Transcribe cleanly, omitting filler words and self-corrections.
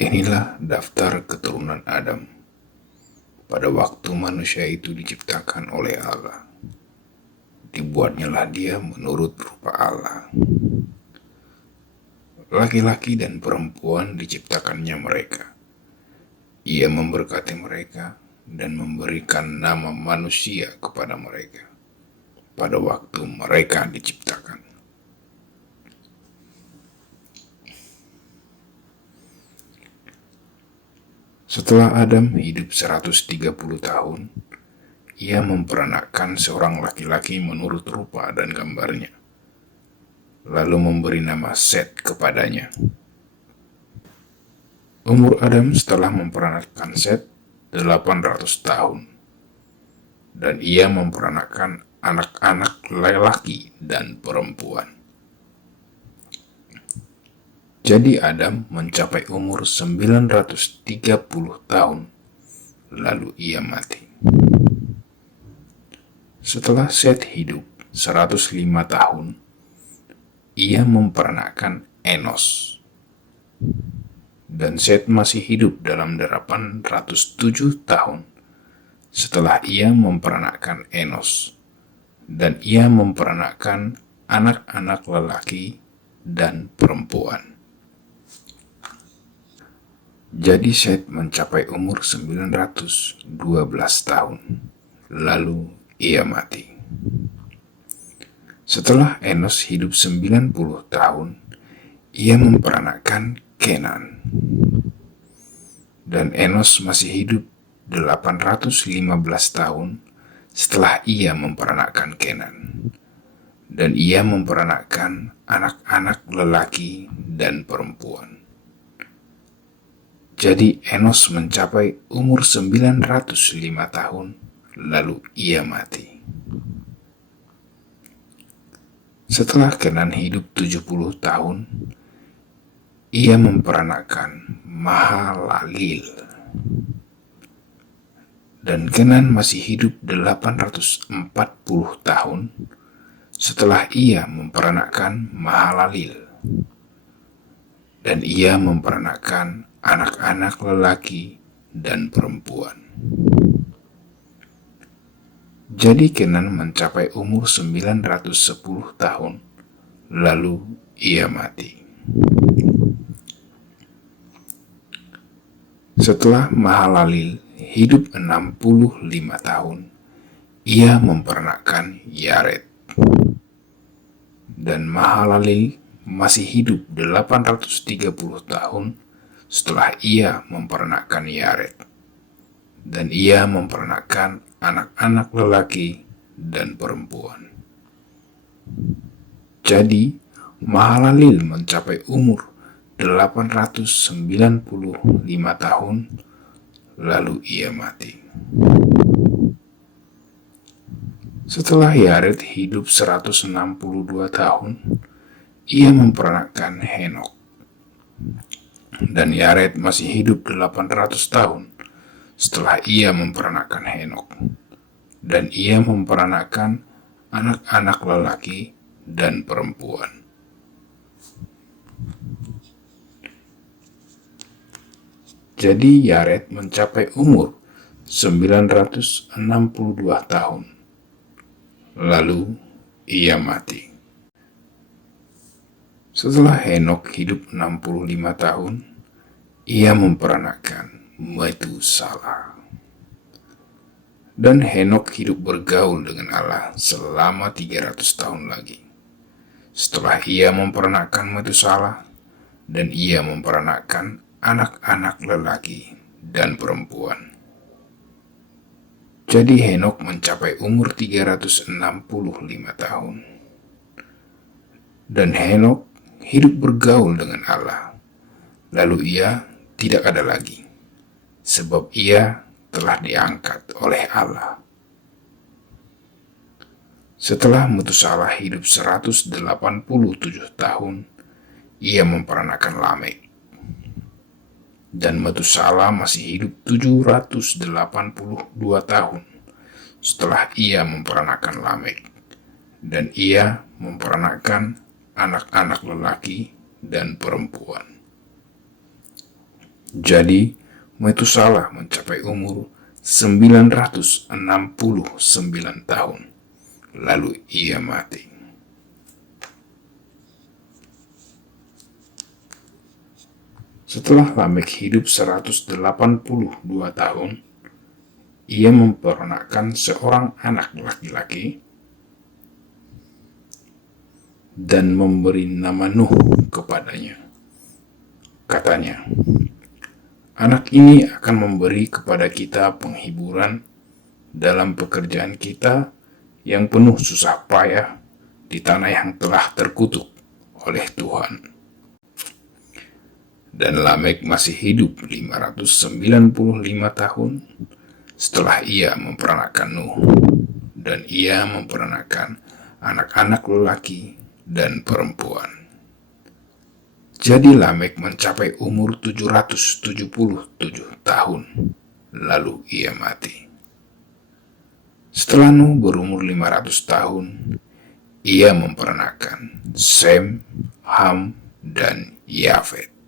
Inilah daftar keturunan Adam. Pada waktu manusia itu diciptakan oleh Allah, dibuatnyalah dia menurut rupa Allah. Laki-laki dan perempuan diciptakannya mereka. Ia memberkati mereka dan memberikan nama manusia kepada mereka pada waktu mereka diciptakan. Setelah Adam hidup 130 tahun, ia memperanakkan seorang laki-laki menurut rupa dan gambarnya, lalu memberi nama Set kepadanya. Umur Adam setelah memperanakkan Set 800 tahun, dan ia memperanakkan anak-anak lelaki dan perempuan. Jadi Adam mencapai umur 930 tahun, lalu ia mati. Setelah Set hidup 105 tahun, ia memperanakkan Enos. Dan Set masih hidup dalam 807 tahun setelah ia memperanakkan Enos. Dan ia memperanakkan anak-anak lelaki dan perempuan. Jadi Set mencapai umur 912 tahun, lalu ia mati. Setelah Enos hidup 90 tahun, ia memperanakkan Kenan. Dan Enos masih hidup 815 tahun setelah ia memperanakkan Kenan. Dan ia memperanakkan anak-anak lelaki dan perempuan. Jadi Enos mencapai umur 905 tahun, lalu ia mati. Setelah Kenan hidup 70 tahun, ia memperanakkan Mahalalil. Dan Kenan masih hidup 840 tahun setelah ia memperanakkan Mahalalil. Dan ia memperanakkan anak-anak lelaki dan perempuan. Jadi Kenan mencapai umur 910 tahun, lalu ia mati. Setelah Mahalalil hidup 65 tahun, ia memperanakkan Yared. Dan Mahalalil masih hidup 830 tahun setelah ia memperanakkan Yared. Dan ia memperanakkan anak-anak lelaki dan perempuan. Jadi Mahalalil mencapai umur 895 tahun, lalu ia mati. Setelah Yared hidup 162 tahun, ia memperanakkan Henok. Dan Yared masih hidup 800 tahun setelah ia memperanakkan Henok. Dan ia memperanakkan anak-anak lelaki dan perempuan. Jadi Yared mencapai umur 962 tahun, lalu ia mati. Setelah Henok hidup 65 tahun, ia memperanakkan Metusalah. Dan Henok hidup bergaul dengan Allah selama 300 tahun lagi. Setelah ia memperanakkan Metusalah, dan ia memperanakkan anak-anak lelaki dan perempuan. Jadi Henok mencapai umur 365 tahun. Dan Henok hidup bergaul dengan Allah. Lalu ia tidak ada lagi, sebab ia telah diangkat oleh Allah. Setelah Metusalah hidup 187 tahun, ia memperanakkan Lamek. Dan Metusalah masih hidup 782 tahun setelah ia memperanakkan Lamek. Dan ia memperanakkan anak-anak lelaki dan perempuan. Jadi, Metusalah mencapai umur 969 tahun, lalu ia mati. Setelah Lamek hidup 182 tahun, ia memperanakkan seorang anak laki-laki dan memberi nama Nuh kepadanya. Katanya, anak ini akan memberi kepada kita penghiburan dalam pekerjaan kita yang penuh susah payah di tanah yang telah terkutuk oleh Tuhan. Dan Lamek masih hidup 595 tahun setelah ia memperanakkan Nuh, dan ia memperanakkan anak-anak lelaki dan perempuan. Jadi Lamek mencapai umur 777 tahun, lalu ia mati. Setelah Nuh berumur 500 tahun, ia memperanakkan Sem, Ham, dan Yafet.